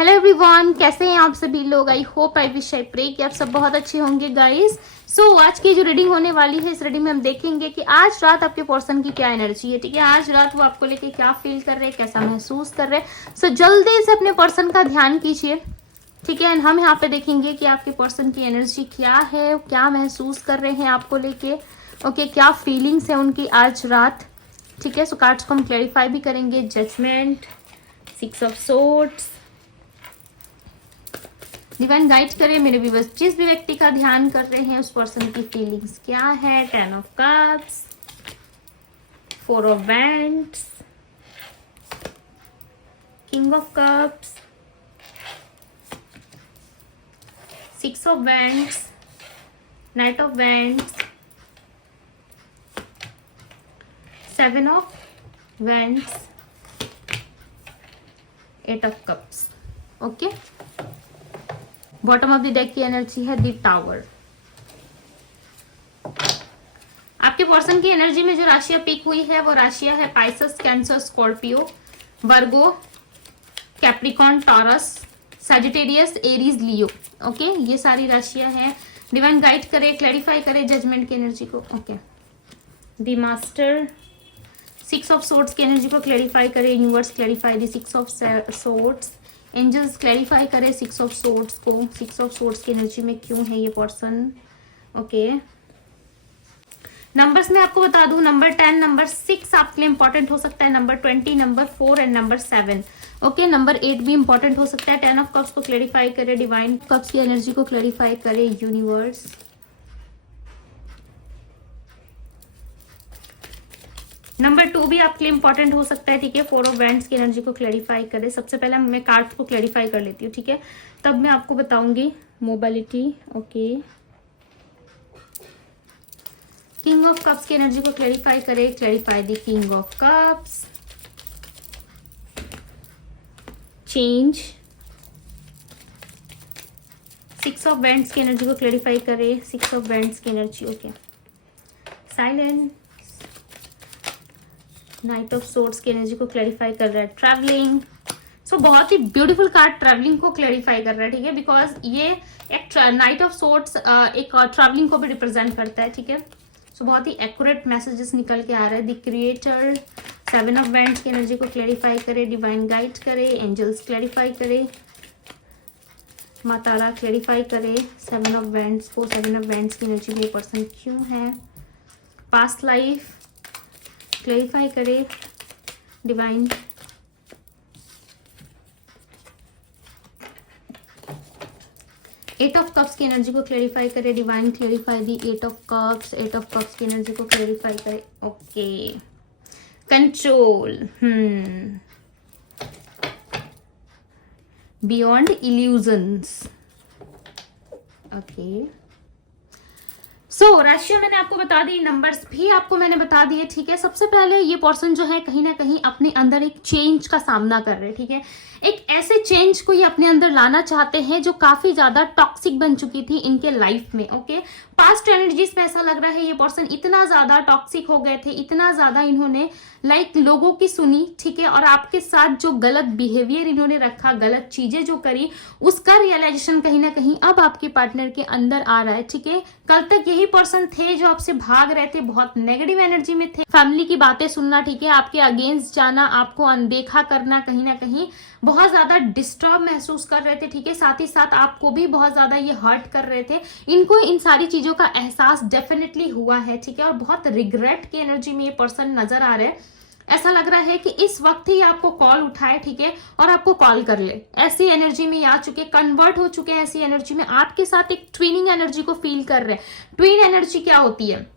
Hello everyone, कैसे हैं आप सभी लोग। I hope I wish I pray कि आप सब बहुत अच्छे होंगे गाइस। सो आज की जो रीडिंग होने वाली है, इस रीडिंग में हम देखेंगे कि आज रात आपके पर्सन की क्या एनर्जी है। ठीक है, आज रात वो आपको लेके क्या फील कर रहे हैं, कैसा महसूस कर रहे हैं। सो जल्दी से अपने पर्सन का ध्यान कीजिए। ठीक है, हम यहाँ पे देखेंगे कि आपके पर्सन की एनर्जी क्या है, क्या महसूस कर रहे हैं आपको लेके। ओके, क्या फीलिंग्स है उनकी आज रात। ठीक है, सो कार्ड्स को हम क्लैरिफाई भी करेंगे। Judgement, 6 of swords, divine guide करे मेरे व्यूअर्स। जिस भी व्यक्ति का ध्यान कर रहे हैं उस पर्सन की फीलिंग्स क्या है। 10 of cups, 4 of wands, king of cups, 6 of wands, night of wands, 7 of wands, 8 of cups. Okay, bottom of the deck की एनर्जी है द टावर। आपके पर्सन की एनर्जी में जो राशियां पिक हुई है वो राशियां है पाइसेस, कैंसर, स्कॉर्पियो, वर्गो, कैप्रिकॉन, टॉरस, सैजिटेरियस, एरीज, लियो। ओके, ये सारी राशियां हैं। डिवाइन गाइड करे, क्लैरिफाई करे जजमेंट की एनर्जी को। Okay, the master, 6 of swords की एनर्जी को क्लैरिफाई करे। Universe clarify the 6 of swords. Angels clarify करे 6 ऑफ सोर्ड्स को। 6 ऑफ सोर्ड्स की एनर्जी में क्यों है ये पर्सन। ओके, नंबर्स में आपको बता दूं, नंबर 10, नंबर 6 आपके लिए इंपॉर्टेंट हो सकता है, number 20, number 4 and number 7। Okay, number 8 भी इंपॉर्टेंट हो सकता है। 10 ऑफ कप्स को क्लैरिफाई करे डिवाइन, कप्स की एनर्जी को क्लैरिफाई करे यूनिवर्स। नंबर 2 भी आपके लिए इंपॉर्टेंट हो सकता है। ठीक है, 4 ऑफ वैंड्स की एनर्जी को क्लैरिफाई करे। सबसे पहले मैं कार्ड्स को क्लैरिफाई कर लेती हूँ, ठीक है, तब मैं आपको बताऊंगी mobility. Okay, king of cups की एनर्जी को क्लैरिफाई करे। Clarify the king of cups, change. 6 of wands की एनर्जी को क्लैरिफाई करे। 6 ऑफ वैंड्स की energy. Okay, silence. Night of swords की एनर्जी को क्लैरिफाई कर रहा है ट्रैवलिंग। सो बहुत ही ब्यूटीफुल कार्ड ट्रैवलिंग को क्लैरिफाई कर रहा है। ठीक है, बिकॉज ये एक नाइट ऑफ सोर्ड्स एक ट्रैवलिंग को भी रिप्रेजेंट करता है। ठीक है, सो बहुत ही एक्यूरेट मैसेजेस निकल के आ रहा है। द क्रिएटर, 7 ऑफ वैंड्स की एनर्जी को क्लैरिफाई करे, डिवाइन गाइड करे, एंजल्स क्लैरिफाई करे, माता तारा क्लैरिफाई करे 7 ऑफ वैंड्स को। 7 ऑफ वैंड्स की एनर्जी में पर्सन क्यों है। पास्ट लाइफ क्लैरिफाई करे डिवाइन। एट ऑफ कप्स की एनर्जी को क्लैरिफाई करे divine. Clarify the 8 of cups. 8 of cups की एनर्जी को क्लैरिफाई करे। Okay, control, beyond illusions. Okay, so राशियां मैंने आपको बता दी, नंबर्स भी आपको मैंने बता दिए। ठीक है, सबसे पहले ये पर्सन जो है कहीं ना कहीं अपने अंदर एक चेंज का सामना कर रहे हैं। ठीक है, एक ऐसे चेंज को ये अपने अंदर लाना चाहते हैं जो काफी ज्यादा टॉक्सिक बन चुकी थी इनके लाइफ में। ओके, पास्ट एनर्जीज में ऐसा लग रहा है ये पर्सन इतना ज्यादा टॉक्सिक हो गए थे, इतना ज्यादा इन्होंने लोगों की सुनी। ठीक है, और आपके साथ जो गलत बिहेवियर इन्होंने रखा, गलत चीजें जो करी, उसका रियलाइजेशन कहीं ना कहीं अब आपके पार्टनर के अंदर आ रहा है। ठीक है, कल तक यही पर्सन थे जो आपसे भाग रहे थे, बहुत नेगेटिव एनर्जी में थे, फैमिली की बातें सुनना, ठीक है, आपके अगेंस्ट जाना, आपको अनदेखा करना, कहीं ना कहीं बहुत ज्यादा डिस्टर्ब महसूस कर रहे थे। ठीक है, साथ ही साथ आपको भी बहुत ज्यादा ये हर्ट कर रहे थे। इनको इन सारी चीजों का एहसास डेफिनेटली हुआ है। ठीक है, और बहुत रिग्रेट की एनर्जी में ये पर्सन नजर आ रहे हैं। ऐसा लग रहा है कि इस वक्त ही आपको कॉल उठाए, ठीक है, और आपको कॉल कर ले, ऐसी एनर्जी में आ चुके, कन्वर्ट हो चुके हैं ऐसी एनर्जी में। आपके साथ एक ट्विनिंग एनर्जी को फील कर रहे हैं। ट्विन एनर्जी क्या होती है,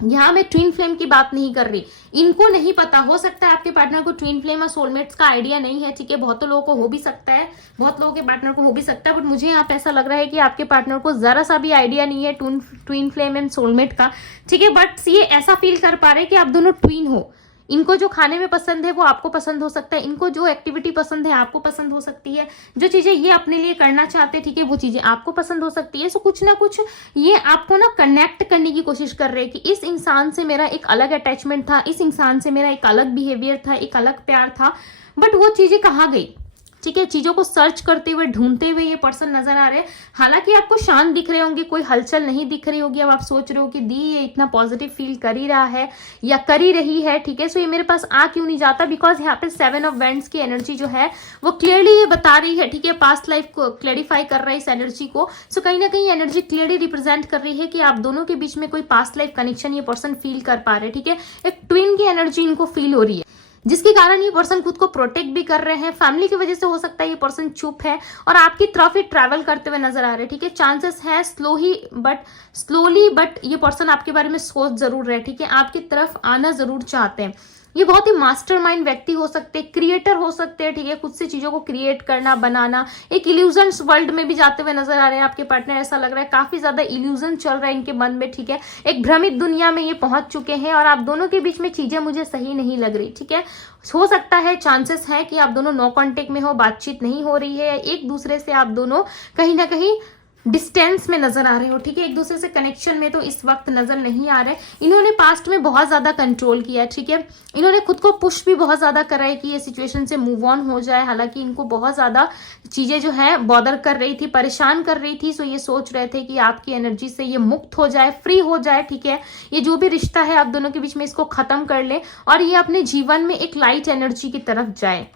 यहाँ मैं ट्विन फ्लेम की बात नहीं कर रही, इनको नहीं पता, हो सकता है आपके पार्टनर को ट्विन फ्लेम और सोलमेट्स का आइडिया नहीं है। ठीक है, बहुत लोगों को हो भी सकता है, बहुत लोगों के पार्टनर को हो भी सकता है, बट मुझे यहाँ पे ऐसा लग रहा है कि आपके पार्टनर को जरा सा भी आइडिया नहीं है ट्विन फ्लेम एंड सोलमेट का। ठीक है, बट ये ऐसा फील कर पा रहे हैं कि आप दोनों ट्विन हो। इनको जो खाने में पसंद है वो आपको पसंद हो सकता है, इनको जो एक्टिविटी पसंद है आपको पसंद हो सकती है, जो चीजें ये अपने लिए करना चाहते हैं, ठीक है, वो चीजें आपको पसंद हो सकती है। सो कुछ ना कुछ ये आपको ना कनेक्ट करने की कोशिश कर रहे हैं कि इस इंसान से मेरा एक अलग अटैचमेंट था, इस इंसान से मेरा एक अलग बिहेवियर था, एक अलग प्यार था, बट वो चीजें कहाँ गई। ठीक है, चीजों को सर्च करते हुए ढूंढते हुए ये पर्सन नजर आ रहे हैं। हालांकि आपको शांत दिख रहे होंगे, कोई हलचल नहीं दिख रही होगी। अब आप सोच रहे हो कि दी ये इतना पॉजिटिव फील कर ही रहा है या कर ही रही है, ठीक है, सो ये मेरे पास आ क्यों नहीं जाता, बिकॉज यहाँ पे 7 ऑफ वेंट्स की एनर्जी जो है वो क्लियरली ये बता रही है, ठीक है, पास्ट लाइफ को क्लैरिफाई कर रहा है इस एनर्जी को। सो कहीं ना कहीं एनर्जी क्लियरली रिप्रेजेंट कर रही है कि आप दोनों के बीच में कोई पास्ट लाइफ कनेक्शन ये पर्सन फील कर पा रहे हैं, ठीक है, एक ट्विन की एनर्जी इनको फील हो रही है, जिसके कारण ये पर्सन खुद को प्रोटेक्ट भी कर रहे हैं। फैमिली की वजह से हो सकता है ये पर्सन चुप है और आपकी तरफ ही ट्रैवल करते हुए नजर आ रहे हैं, ठीक है। चांसेस है स्लोली बट ये पर्सन आपके बारे में सोच जरूर रहे, ठीक है, आपकी तरफ आना जरूर चाहते हैं। ये बहुत ही मास्टरमाइंड व्यक्ति हो सकते हैं, क्रिएटर हो सकते हैं, ठीक है, खुद से चीजों को क्रिएट करना, बनाना, एक इल्यूजन्स वर्ल्ड में भी जाते हुए नजर आ रहे हैं आपके पार्टनर। ऐसा लग रहा है काफी ज्यादा इल्यूजन चल रहा है इनके मन में, ठीक है, एक भ्रमित दुनिया में ये पहुंच चुके हैं और आप दोनों के बीच में चीजें मुझे सही नहीं लग रही, ठीक है। हो सकता है, चांसेस है कि आप दोनों नो कांटेक्ट में हो, बातचीत नहीं हो रही है, एक दूसरे से आप दोनों कहीं ना कहीं डिस्टेंस में नजर आ रहे हो, ठीक है, एक दूसरे से कनेक्शन में तो इस वक्त नजर नहीं आ रहे। इन्होंने पास्ट में बहुत ज्यादा कंट्रोल किया, ठीक है, इन्होंने खुद को पुश भी बहुत ज्यादा करा है कि ये सिचुएशन से मूव ऑन हो जाए। हालांकि इनको बहुत ज्यादा चीजें जो है बॉदर कर रही थी, परेशान कर रही थी, सो ये सोच रहे थे कि आपकी एनर्जी से ये मुक्त हो जाए, फ्री हो जाए, ठीक है, ये जो भी रिश्ता है आप दोनों के बीच में इसको खत्म कर ले और ये अपने जीवन में एक लाइट एनर्जी की तरफ जाए।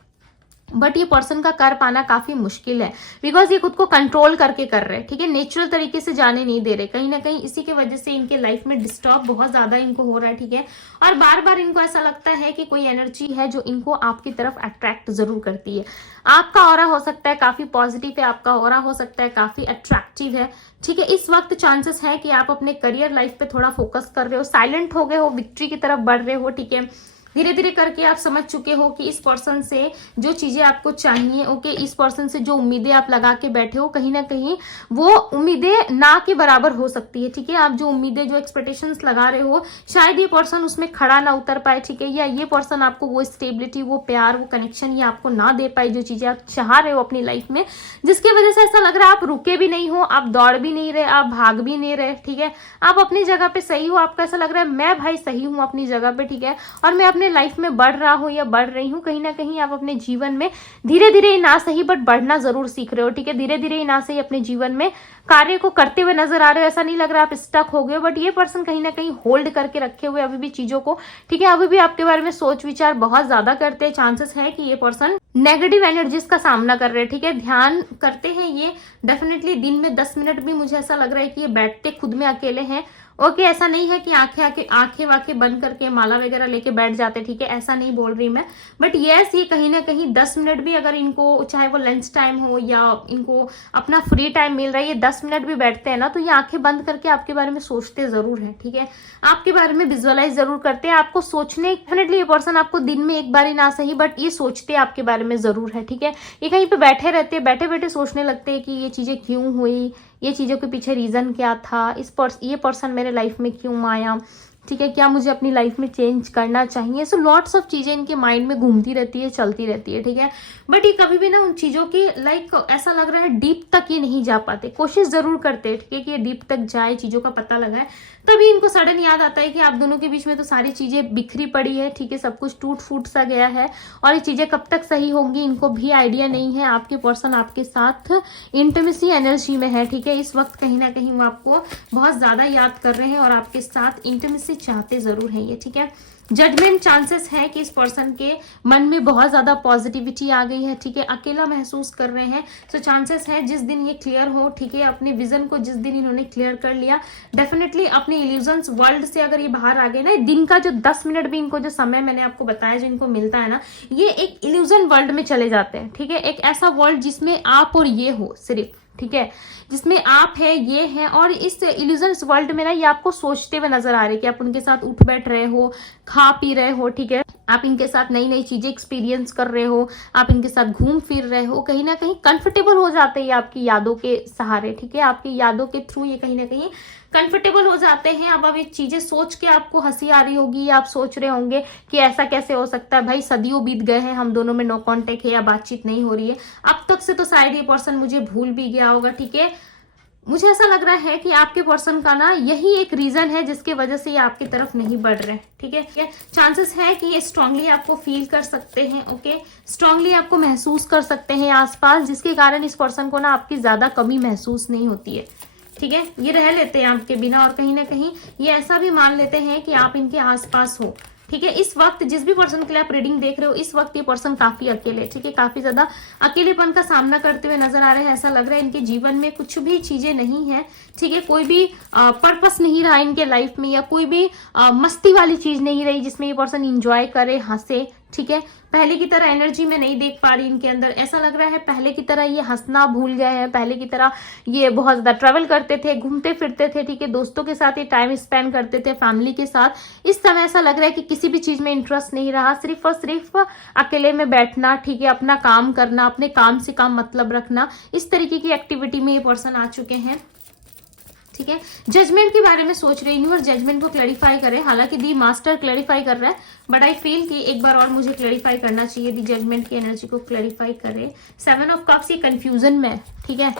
बट ये पर्सन का कर पाना काफी मुश्किल है, बिकॉज ये खुद को कंट्रोल करके कर रहे हैं, ठीक है, नेचुरल तरीके से जाने नहीं दे रहे। कहीं ना कहीं इसी की वजह से इनके लाइफ में डिस्टर्ब बहुत ज्यादा इनको हो रहा है, ठीक है, और बार बार इनको ऐसा लगता है कि कोई एनर्जी है जो इनको आपकी तरफ अट्रैक्ट जरूर करती है। आपका ऑरा हो सकता है काफी पॉजिटिव है, आपका ऑरा हो सकता है काफी अट्रैक्टिव है, ठीक है। इस वक्त चांसेस है कि आप अपने करियर लाइफ पे थोड़ा फोकस कर रहे हो, साइलेंट हो गए हो, विक्ट्री की तरफ बढ़ रहे हो, ठीक है, धीरे धीरे करके आप समझ चुके हो कि इस पर्सन से जो चीजें आपको चाहिए, ओके, इस पर्सन से जो उम्मीदें आप लगा के बैठे हो, कहीं ना कहीं वो उम्मीदें ना के बराबर हो सकती है, ठीक है। आप जो उम्मीदें, जो एक्सपेक्टेशंस लगा रहे हो, शायद ये पर्सन उसमें खड़ा ना उतर पाए, ठीक है, या ये पर्सन आपको वो स्टेबिलिटी, वो प्यार, वो कनेक्शन ये आपको ना दे पाए जो चीजें आप चाह रहे हो अपनी लाइफ में, जिसकी वजह से ऐसा लग रहा है आप रुके भी नहीं हो, आप दौड़ भी नहीं रहे, आप भाग भी नहीं रहे, ठीक है, आप अपनी जगह पे सही हो। आपको ऐसा लग रहा है मैं भाई सही हूँ अपनी जगह पे, ठीक है, और मैं अपने लाइफ में बढ़ रहा हूं या बढ़ रही हूं। कहीं ना कहीं आप अपने जीवन में धीरे धीरे ना सही बट बढ़ना जरूर सीख रहे हो, ठीक है, धीरे धीरे ना सही अपने जीवन में कार्य को करते हुए नजर आ रहे हो। ऐसा नहीं लग रहा आप स्टक हो गए, बट ये पर्सन कहीं ना कहीं होल्ड करके रखे हुए अभी भी चीजों को, ठीक है, अभी भी आपके बारे में सोच विचार बहुत ज्यादा करते हैं। चांसेस है कि ये पर्सन नेगेटिव एनर्जीज का सामना कर रहे हैं, ठीक है, ध्यान करते हैं ये डेफिनेटली दिन में 10 मिनट भी मुझे ऐसा लग रहा है कि ये बैठते खुद में अकेले हैं, ओके, ऐसा नहीं है कि आंखें वाखें बंद करके माला वगैरह लेके बैठ जाते, ठीक है, ऐसा नहीं बोल रही मैं, बट यस ये कहीं ना कहीं 10 मिनट भी अगर इनको, चाहे वो लंच टाइम हो या इनको अपना फ्री टाइम मिल रहा है, ये 10 मिनट भी बैठते हैं ना, तो ये आंखें बंद करके आपके बारे में सोचते जरूर है, ठीक है, आपके बारे में विजुअलाइज जरूर करते हैं। आपको सोचने, डेफिनेटली ये पर्सन आपको दिन में एक बार ही ना सही बट ये सोचते आपके बारे में जरूर है, ठीक है, ये कहीं पे बैठे रहते हैं, बैठे बैठे सोचने लगते हैं कि ये चीजें क्यों हुई, ये चीजों के पीछे रीजन क्या था, ये पर्सन मेरे लाइफ में क्यों आया, ठीक है, क्या मुझे अपनी लाइफ में चेंज करना चाहिए। सो लॉट्स ऑफ चीजें इनके माइंड में घूमती रहती है, चलती रहती है, ठीक है, बट ये कभी भी ना उन चीजों की ऐसा लग रहा है डीप तक ये नहीं जा पाते, कोशिश जरूर करते हैं, ठीक है, कि ये डीप तक जाए, चीजों का पता लगाए। तभी इनको सडन याद आता है कि आप दोनों के बीच में तो सारी चीजें बिखरी पड़ी है, ठीक है, सब कुछ टूट फूट सा गया है और ये चीजें कब तक सही होंगी इनको भी आइडिया नहीं है। आपके पर्सन आपके साथ इंटिमेसी एनर्जी में है, ठीक है, इस वक्त कहीं ना कहीं वो आपको बहुत ज्यादा याद कर रहे हैं और आपके साथ इंटिमेसी चाहते जरूर हैं ये, ठीक है। जजमेंट चांसेस है कि इस पर्सन के मन में बहुत ज्यादा पॉजिटिविटी आ गई है, ठीक है, अकेला महसूस कर रहे हैं। सो चांसेस है जिस दिन ये क्लियर हो, ठीक है, अपने विजन को जिस दिन इन्होंने क्लियर कर लिया, डेफिनेटली अपने इल्यूजन्स वर्ल्ड से अगर ये बाहर आ गए ना, दिन का जो 10 मिनट भी इनको जो समय मैंने आपको बताया जो इनको मिलता है ना, ये एक इल्यूजन वर्ल्ड में चले जाते हैं, ठीक है, एक ऐसा वर्ल्ड जिसमें आप और ये हो सिर्फ, ठीक है, जिसमें आप है, ये है, और इस इल्यूजन्स वर्ल्ड में ना ये आपको सोचते हुए नजर आ रहे हैं कि आप उनके साथ उठ बैठ रहे हो, खा पी रहे हो, ठीक है, आप इनके साथ नई नई चीजें एक्सपीरियंस कर रहे हो, आप इनके साथ घूम फिर रहे हो, कहीं ना कहीं कंफर्टेबल हो जाते हैं आपकी यादों के सहारे, ठीक है, आपकी यादों के थ्रू ये कहीं ना कहीं कंफर्टेबल हो जाते हैं। अब ये चीजें सोच के आपको हंसी आ रही होगी, आप सोच रहे होंगे कि ऐसा कैसे हो सकता है, भाई सदियों बीत गए हैं, हम दोनों में नो कांटेक्ट है या बातचीत नहीं हो रही है, अब तक से तो शायद ये पर्सन मुझे भूल भी गया होगा, ठीक है, मुझे ऐसा लग रहा है कि आपके पर्सन का ना यही एक रीजन है जिसकी वजह से ये आपकी तरफ नहीं बढ़ रहे, ठीक है। चांसेस है कि ये स्ट्रांगली आपको फील कर सकते हैं, ओके, स्ट्रांगली आपको महसूस कर सकते हैं आसपास, जिसके कारण इस पर्सन को ना आपकी ज्यादा कमी महसूस नहीं होती है, ठीक है। ये रह लेते हैं आपके बिना और कहीं ना कहीं ये ऐसा भी मान लेते हैं कि आप इनके आसपास हो, ठीक है। इस वक्त जिस भी पर्सन के लिए आप रीडिंग देख रहे हो, इस वक्त ये पर्सन काफी अकेले, ठीक है, काफी ज्यादा अकेलेपन का सामना करते हुए नजर आ रहे हैं। ऐसा लग रहा है इनके जीवन में कुछ भी चीजें नहीं है, ठीक है, कोई भी पर्पस नहीं रहा इनके लाइफ में, या कोई भी मस्ती वाली चीज नहीं रही जिसमें ये पर्सन इंजॉय करे, हंसे, ठीक है। पहले की तरह एनर्जी में नहीं देख पा रही इनके अंदर। ऐसा लग रहा है पहले की तरह ये हंसना भूल गए हैं, पहले की तरह ये बहुत ज्यादा ट्रेवल करते थे, घूमते फिरते थे, ठीक है, दोस्तों के साथ ये टाइम स्पेंड करते थे, फैमिली के साथ। इस समय ऐसा लग रहा है कि किसी भी चीज में इंटरेस्ट नहीं रहा, सिर्फ और सिर्फ अकेले में बैठना, ठीक है, अपना काम करना, अपने काम से काम मतलब रखना, इस तरीके की एक्टिविटी में ये पर्सन आ चुके हैं, ठीक है। जजमेंट के बारे में सोच रहे हैं, यूनिवर्स जजमेंट को क्लैरिफाई करे। हालांकि दी मास्टर क्लैरिफाई कर रहा है, बट आई फील कि एक बार और मुझे क्लैरिफाई करना चाहिए, दी जजमेंट की एनर्जी को क्लैरिफाई करे। 7 ऑफ कप्स ये कंफ्यूजन में, ठीक है,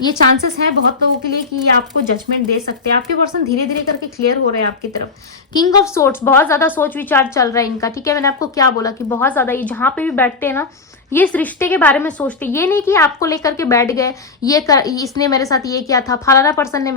ये चांसेस है बहुत लोगों के लिए कि ये आपको जजमेंट दे सकते हैं। आपके पर्सन धीरे धीरे करके क्लियर हो रहे हैं आपकी तरफ। किंग ऑफ सोर्ट्स, बहुत ज्यादा सोच विचार चल रहा है इनका, ठीक है। मैंने आपको क्या बोला कि बहुत ज्यादा ये जहां पे भी बैठते हैं ना, ये इस रिश्ते के बारे में सोचते, ये नहीं कि आपको लेकर के बैठ गए, इसने मेरे साथ ये किया था, फलाना पर्सन ने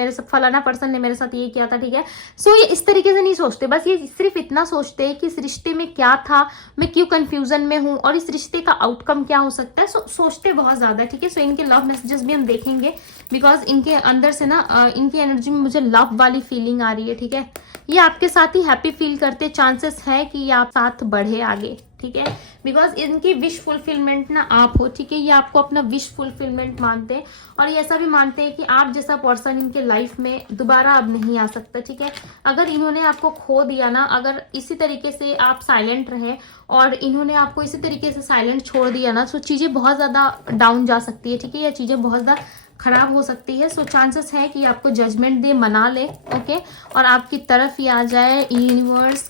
मेरे साथ ये किया था, ठीक है। सो ये इस तरीके से नहीं सोचते, बस ये सिर्फ इतना सोचते हैं कि इस रिश्ते में क्या था, मैं क्यों कंफ्यूजन में हूं, और इस रिश्ते का आउटकम क्या हो सकता है। सोचते बहुत ज्यादा, ठीक है। सो इनके लव मैसेजेस भी हम देखेंगे, बिकॉज इनके अंदर से ना इनकी एनर्जी में मुझे लव वाली फीलिंग आ रही है, ठीक है। ये आपके साथ ही हैप्पी फील करते, चांसेस है कि ये आप साथ बढ़े आगे, ठीक है, बिकॉज इनकी विश फुलफिलमेंट ना आप हो, ठीक है। ये आपको अपना विश फुलफिलमेंट मानते हैं, और ये ऐसा भी मानते हैं कि आप जैसा पर्सन इनके लाइफ में दोबारा अब नहीं आ सकता, ठीक है। अगर इन्होंने आपको खो दिया ना, अगर इसी तरीके से आप साइलेंट रहे और इन्होंने आपको इसी तरीके से साइलेंट छोड़ दिया ना, तो चीजें बहुत ज्यादा डाउन जा सकती है, ठीक है, या चीजें बहुत ज्यादा खराब हो सकती है। सो चांसेस है कि आपको जजमेंट दे, मना ले, ओके, और आपकी तरफ ही आ जाए। यूनिवर्स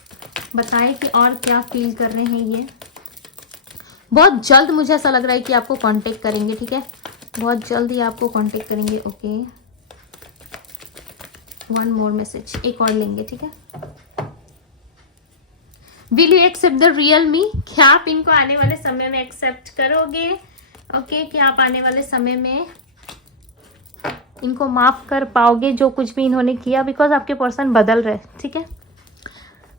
बताए कि और क्या फील कर रहे हैं ये। बहुत जल्द मुझे ऐसा लग रहा है कि आपको कांटेक्ट करेंगे, ठीक है, बहुत जल्द ही आपको कांटेक्ट करेंगे, ओके। 1 मोर मैसेज, एक और लेंगे, ठीक है। Will you accept the real me, क्या आप इनको आने वाले समय में एक्सेप्ट करोगे, ओके, क्या आप आने वाले समय में इनको माफ कर पाओगे जो कुछ भी इन्होंने किया, बिकॉज आपके पर्सन बदल रहे, ठीक है।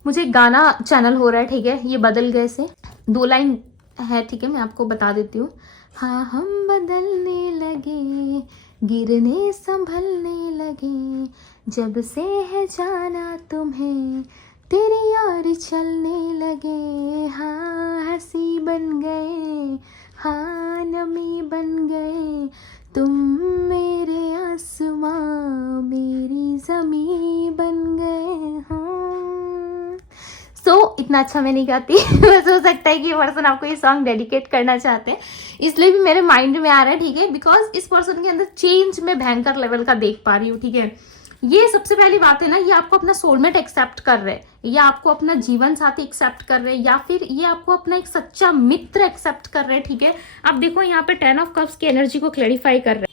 मुझे गाना चैनल हो रहा है, ठीक है, ये बदल गए से 2 लाइन है, ठीक है, मैं आपको बता देती हूँ। हाँ हम बदलने लगे, गिरने संभलने लगे, जब से है जाना तुम्हें, तेरी यार चलने लगे। हाँ हंसी बन गए, हाँ नमी बन गए, तुम मेरे आसमां मेरी ज़मीं बन गए। हाँ इतना अच्छा मैं नहीं गाती बस हो सकता है कि ये पर्सन आपको ये सॉन्ग डेडिकेट करना चाहते हैं, इसलिए भी मेरे माइंड में आ रहा है, ठीक है, बिकॉज इस पर्सन के अंदर चेंज में भयंकर लेवल का देख पा रही हूँ, ठीक है। ये सबसे पहली बात है ना, ये आपको अपना सोलमेट एक्सेप्ट कर रहे हैं, या आपको अपना जीवन साथी एक्सेप्ट कर रहे हैं, या फिर ये आपको अपना एक सच्चा मित्र एक्सेप्ट कर रहे हैं, ठीक है। अब देखो यहाँ पे 10 ऑफ कप्स की एनर्जी को क्लैरिफाई कर रहे हैं,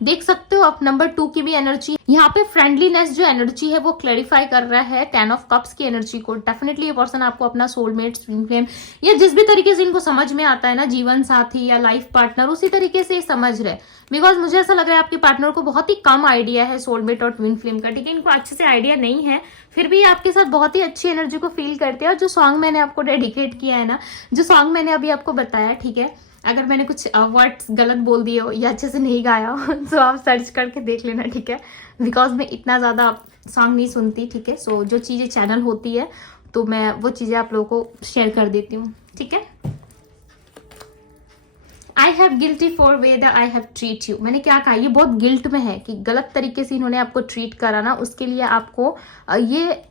देख सकते हो आप नंबर 2 की भी एनर्जी, यहाँ पे फ्रेंडलीनेस जो एनर्जी है वो क्लैरिफाई कर रहा है 10 ऑफ कप्स की एनर्जी को। डेफिनेटली ये पर्सन आपको अपना सोलमेट, ट्विन फ्लेम, या जिस भी तरीके से इनको समझ में आता है ना, जीवन साथी या लाइफ पार्टनर, उसी तरीके से समझ रहे। बिकॉज मुझे ऐसा लग रहा है आपके पार्टनर को बहुत ही कम आइडिया है सोलमेट और ट्विन फ्लेम का, ठीक है, इनको अच्छे से आइडिया नहीं है, फिर भी आपके साथ बहुत ही अच्छी एनर्जी को फील करते हैं। और जो सॉन्ग मैंने आपको डेडिकेट किया है ना, जो सॉन्ग मैंने अभी आपको बताया, ठीक है, अगर मैंने कुछ वर्ड्स गलत बोल दिए हो या अच्छे से नहीं गाया हो तो आप सर्च करके देख लेना, ठीक है, बिकॉज मैं इतना ज़्यादा सॉन्ग नहीं सुनती, ठीक है। सो जो चीज़ें चैनल होती है तो मैं वो चीज़ें आप लोगों को शेयर कर देती हूँ, ठीक है। I have guilty for way the I have treat you, मैंने क्या कहा, ये बहुत गिल्ट में है कि गलत तरीके से इन्होंने आपको ट्रीट करा ना, उसके लिए आपको ये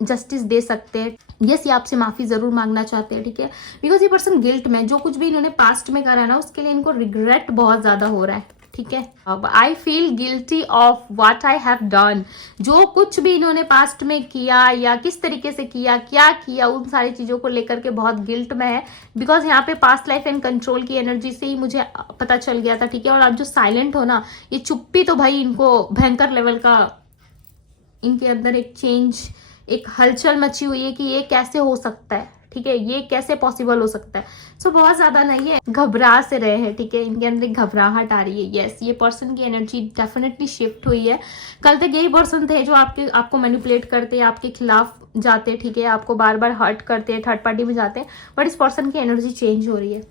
जस्टिस दे सकते हैं। यस, ये आपसे माफी जरूर मांगना चाहते हैं, ठीक है, बिकॉज ये पर्सन गिल्ट में, जो कुछ भी इन्होंने पास्ट में करा ना, उसके लिए इनको रिग्रेट बहुत ज्यादा हो रहा है, ठीक है। अब I feel guilty of what I have done, जो कुछ भी इन्होंने पास्ट में किया या किस तरीके से किया, क्या किया, उन सारी चीजों को लेकर के बहुत गिल्ट में है। बिकॉज यहाँ पे पास्ट लाइफ एंड कंट्रोल की एनर्जी से ही मुझे पता चल गया था, ठीक है। और आप जो साइलेंट हो ना, ये चुप्पी तो भाई इनको भयंकर लेवल का, इनके अंदर एक चेंज, एक हलचल मची हुई है कि ये कैसे हो सकता है, ठीक है, ये कैसे पॉसिबल हो सकता है। सो बहुत ज्यादा नहीं है, घबरा से रहे हैं, ठीक है, इनके अंदर एक घबराहट आ रही है। यस, ये पर्सन की एनर्जी डेफिनेटली शिफ्ट हुई है। कल तक यही पर्सन थे जो आपको मैनिपुलेट करते, आपके खिलाफ जाते, ठीक है, आपको बार बार हर्ट करते, थर्ड पार्टी में जाते, बट इस पर्सन की एनर्जी चेंज हो रही है।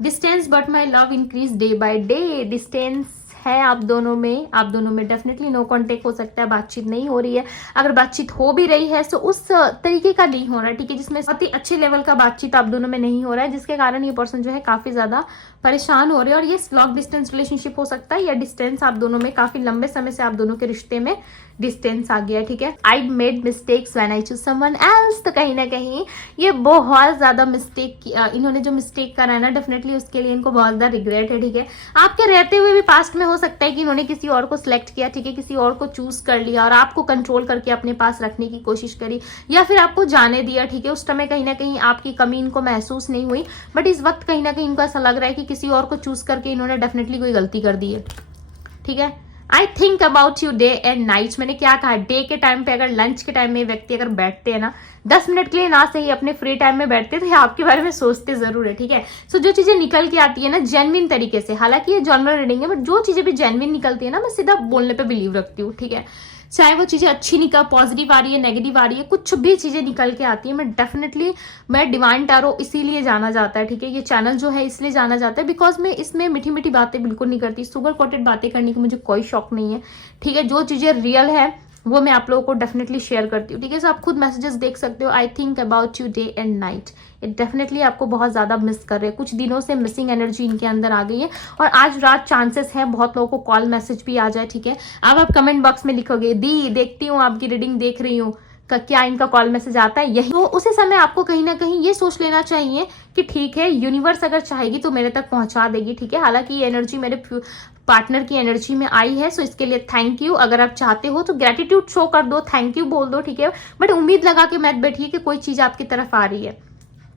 Distance but my love increase day by day, distance है आप दोनों में डेफिनेटली नो कांटेक्ट हो सकता है, बातचीत नहीं हो रही है। अगर बातचीत हो भी रही है तो उस तरीके का नहीं हो रहा है, ठीक है, जिसमें बहुत ही अच्छे लेवल का बातचीत आप दोनों में नहीं हो रहा है, जिसके कारण ये पर्सन जो है काफी ज्यादा परेशान हो रहे हैं। और ये लॉन्ग डिस्टेंस रिलेशनशिप हो सकता है या डिस्टेंस आप दोनों में, काफी लंबे समय से आप दोनों के रिश्ते में डिस्टेंस आ गया, ठीक है। I made mistakes when I choose someone else, तो कहीं ना कहीं ये बहुत ज्यादा मिस्टेक, इन्होंने जो मिस्टेक करा है ना, डेफिनेटली उसके लिए इनको बहुत ज्यादा रिग्रेट है, ठीक है। आपके रहते हुए भी पास्ट में हो सकता है कि इन्होंने किसी और को सिलेक्ट किया, ठीक है, किसी और को चूज कर लिया और आपको कंट्रोल करके अपने पास रखने की कोशिश करी, या फिर आपको जाने दिया, ठीक है। उस समय कहीं ना कहीं आपकी कमी इनको महसूस नहीं हुई, बट इस वक्त कहीं ना कहीं इनको ऐसा लग रहा है कि किसी और को चूज करके इन्होंने डेफिनेटली कोई गलती कर दी है, ठीक है। I think about you day and night, मैंने क्या कहा, डे के टाइम पे अगर लंच के टाइम में व्यक्ति अगर बैठते हैं ना, 10 मिनट के लिए ना सही अपने फ्री टाइम में बैठते हैं, तो ये आपके बारे में सोचते जरूर है, ठीक है। सो जो चीजें निकल के आती है ना जेन्युइन तरीके से, हालांकि ये जनरल रीडिंग है, बट जो चीजें भी जेन्युइन निकलती है ना, मैं सीधा बोलने पे बिलीव रखती हूँ, ठीक है। चाहे वो चीजें अच्छी निकल, पॉजिटिव आ रही है, नेगेटिव आ रही है, कुछ भी चीजें निकल के आती है, मैं डिवाइन टैरो इसीलिए जाना जाता है, ठीक है। ये चैनल जो है इसलिए जाना जाता है बिकॉज मैं इसमें मीठी मीठी बातें बिल्कुल नहीं करती, सुगर कोटेड बातें करने की मुझे कोई शौक नहीं है, ठीक है। जो चीजें रियल है वो मैं आप लोगों को डेफिनेटली शेयर करती हूँ, ठीक है। सो आप खुद मैसेजेस देख सकते हो, I think about you day and night, ये डेफिनेटली आपको बहुत ज्यादा मिस कर रहे हैं, कुछ दिनों से मिसिंग एनर्जी इनके अंदर आ गई है। और आज रात चांसेस है बहुत लोगों को कॉल मैसेज भी आ जाए, ठीक है। अब आप कमेंट बॉक्स में लिखोगे दी देखती हूँ आपकी रीडिंग देख रही हूँ, क्या इनका कॉल मैसेज आता है, यही तो उसी समय आपको कहीं ना कहीं ये सोच लेना चाहिए कि ठीक है, यूनिवर्स अगर चाहेगी तो मेरे तक पहुंचा देगी, ठीक है। हालांकि ये एनर्जी मेरे पार्टनर की एनर्जी में आई है, सो इसके लिए थैंक यू। अगर आप चाहते हो तो ग्रेटिट्यूड शो कर दो, थैंक यू बोल दो, ठीक है। बट उम्मीद लगा के मत बैठिए कि कोई चीज आपकी तरफ आ रही है,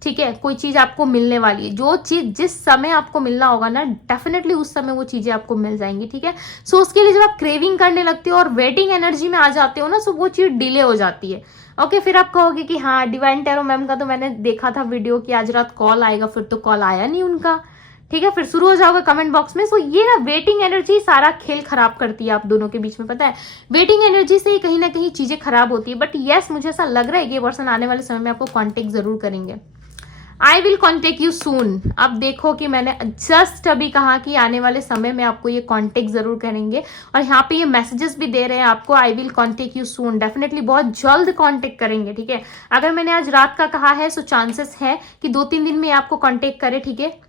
ठीक है, कोई चीज आपको मिलने वाली है। जो चीज जिस समय आपको मिलना होगा ना, डेफिनेटली उस समय वो चीजें आपको मिल जाएंगी, ठीक है। सो उसके लिए जब आप क्रेविंग करने लगते हो और वेटिंग एनर्जी में आ जाते हो ना, सो वो चीज डिले हो जाती है। ओके, फिर आप कहोगे कि हाँ डिवाइन टैरो मैम का तो मैंने देखा था वीडियो कि आज रात कॉल आएगा, फिर तो कॉल आया नहीं उनका, ठीक है। फिर शुरू हो जाओगे कमेंट बॉक्स में। सो ये ना वेटिंग एनर्जी सारा खेल खराब करती है आप दोनों के बीच में, पता है। वेटिंग एनर्जी से ही कहीं ना कहीं चीजें खराब होती है। बट यस, मुझे ऐसा लग रहा है कि ये पर्सन आने वाले समय में आपको कांटेक्ट जरूर करेंगे। I will contact you soon, अब देखो कि मैंने जस्ट अभी कहा कि आने वाले समय में आपको ये कॉन्टेक्ट जरूर करेंगे, और यहाँ पे ये मैसेजेस भी दे रहे हैं आपको, I will contact you soon, definitely बहुत जल्द कॉन्टेक्ट करेंगे, ठीक है। अगर मैंने आज रात का कहा है सो चांसेस है कि 2-3 दिन में आपको कॉन्टेक्ट करे, ठीक है।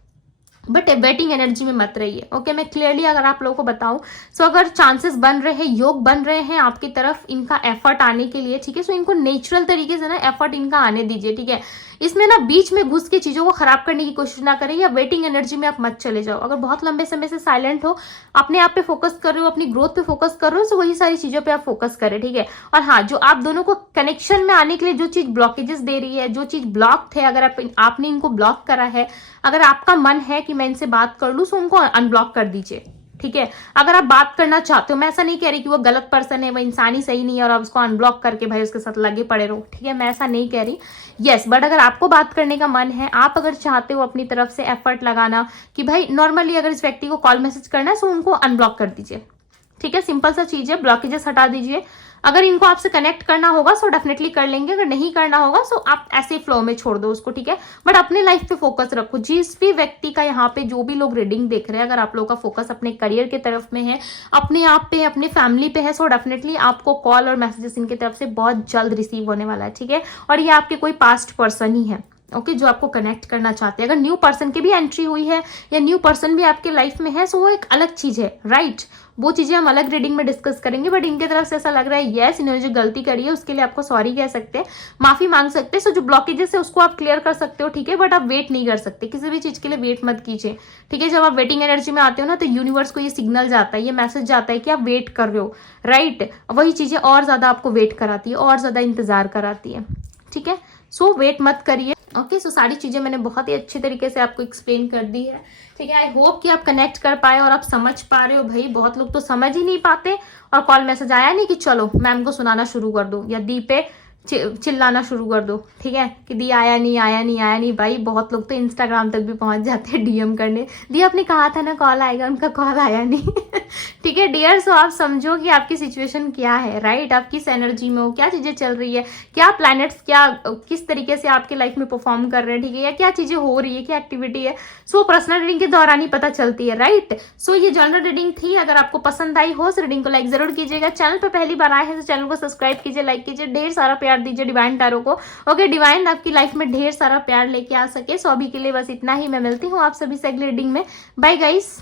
बट वेटिंग एनर्जी में मत रहिए, ओके। मैं क्लियरली अगर आप लोगों को बताऊं, सो अगर चांसेस बन रहे हैं, योग बन रहे हैं आपकी तरफ इनका एफर्ट आने के लिए, ठीक है। सो इनको नेचुरल तरीके से ना एफर्ट इनका आने दीजिए, ठीक है। इसमें ना बीच में घुस के चीजों को खराब करने की कोशिश ना करें, या वेटिंग एनर्जी में आप मत चले जाओ। अगर बहुत लंबे समय से साइलेंट हो, अपने आप पे फोकस कर रहे हो, अपनी ग्रोथ पे फोकस कर रहे हो, सो वही सारी चीजों पे आप फोकस करें, ठीक है। और हाँ, जो आप दोनों को कनेक्शन में आने के लिए जो चीज ब्लॉकेजेस दे रही है, जो चीज ब्लॉक थे, अगर आपने इनको ब्लॉक करा है, अगर आपका मन है कि मैं इनसे बात कर लूं, सो उनको अनब्लॉक कर दीजिए, ठीक है। अगर आप बात करना चाहते हो, मैं ऐसा नहीं कह रही कि वो गलत पर्सन है, वो इंसान ही सही नहीं है और आप उसको अनब्लॉक करके भाई उसके साथ लगे पड़े रहो, ठीक है, मैं ऐसा नहीं कह रही। यस, बट अगर आपको बात करने का मन है, आप अगर चाहते हो अपनी तरफ से एफर्ट लगाना कि भाई नॉर्मली अगर इस व्यक्ति को कॉल मैसेज करना है, सो उनको अनब्लॉक कर दीजिए, ठीक है। सिंपल सा चीज है, ब्लॉकेजेस हटा दीजिए। अगर इनको आपसे कनेक्ट करना होगा सो डेफिनेटली कर लेंगे, अगर नहीं करना होगा सो आप ऐसे फ्लो में छोड़ दो उसको, ठीक है। बट अपने लाइफ पे फोकस रखो। जिस भी व्यक्ति का यहाँ पे जो भी लोग रीडिंग देख रहे हैं, अगर आप लोगों का फोकस अपने करियर की तरफ में है, अपने आप पे, अपने फैमिली पे है, सो डेफिनेटली आपको कॉल और मैसेजेस इनकी तरफ से बहुत जल्द रिसीव होने वाला है, ठीक है। और ये आपके कोई पास्ट पर्सन ही है, ओके, जो आपको कनेक्ट करना चाहते हैं। अगर न्यू पर्सन की भी एंट्री हुई है या न्यू पर्सन भी आपके लाइफ में है, सो वो एक अलग चीज है, राइट। वो चीजें हम अलग रीडिंग में डिस्कस करेंगे, बट इनके तरफ से ऐसा लग रहा है यस, इन्होंने जो गलती करी है उसके लिए आपको सॉरी कह सकते हैं, माफी मांग सकते हैं। सो जो ब्लॉकेजेस है उसको आप क्लियर कर सकते हो, ठीक है, बट आप वेट नहीं कर सकते, किसी भी चीज के लिए वेट मत कीजिए, ठीक है। जब आप वेटिंग एनर्जी में आते हो ना, तो यूनिवर्स को ये सिग्नल जाता है, ये मैसेज जाता है कि आप वेट कर रहे हो, राइट। वही चीजें और ज्यादा आपको वेट कराती है, और ज्यादा इंतजार कराती है, ठीक है। सो वेट मत करिए, ओके। सो सारी चीजें मैंने बहुत ही अच्छे तरीके से आपको एक्सप्लेन कर दी है, ठीक है। आई होप कि आप कनेक्ट कर पाए और आप समझ पा रहे हो। भाई बहुत लोग तो समझ ही नहीं पाते, और कॉल मैसेज आया नहीं कि चलो मैम को सुनाना शुरू कर दो या दी पे चिल्लाना शुरू कर दो, ठीक है, कि दी आया नहीं आया नहीं आया नहीं। भाई बहुत लोग तो इंस्टाग्राम तक भी पहुंच जाते हैं डीएम करने, दी आपने कहा था ना कॉल आएगा, उनका कॉल आया नहीं ठीक है डियर। सो आप समझो कि आपकी सिचुएशन क्या है, राइट। आप किस एनर्जी में हो, क्या चीजें चल रही है, क्या प्लैनेट्स क्या किस तरीके से आपके लाइफ में परफॉर्म कर रहे हैं, ठीक है, या क्या चीजें हो रही है, क्या एक्टिविटी है। सो पर्सनल रीडिंग के दौरान ही पता चलती है, राइट। सो ये जनरल रीडिंग थी। अगर आपको पसंद आई हो इस रीडिंग को लाइक जरूर कीजिएगा। चैनल पर पहली बार आए हैं तो चैनल को सब्सक्राइब कीजिए, लाइक कीजिए, ढेर सारा प्यार दीजिए डिवाइन टैरो को, ओके। डिवाइन आपकी लाइफ में ढेर सारा प्यार लेके आ सके। सो अभी के लिए बस इतना ही, मैं मिलती हूँ आप सभी से अगली रीडिंग में। Bye guys.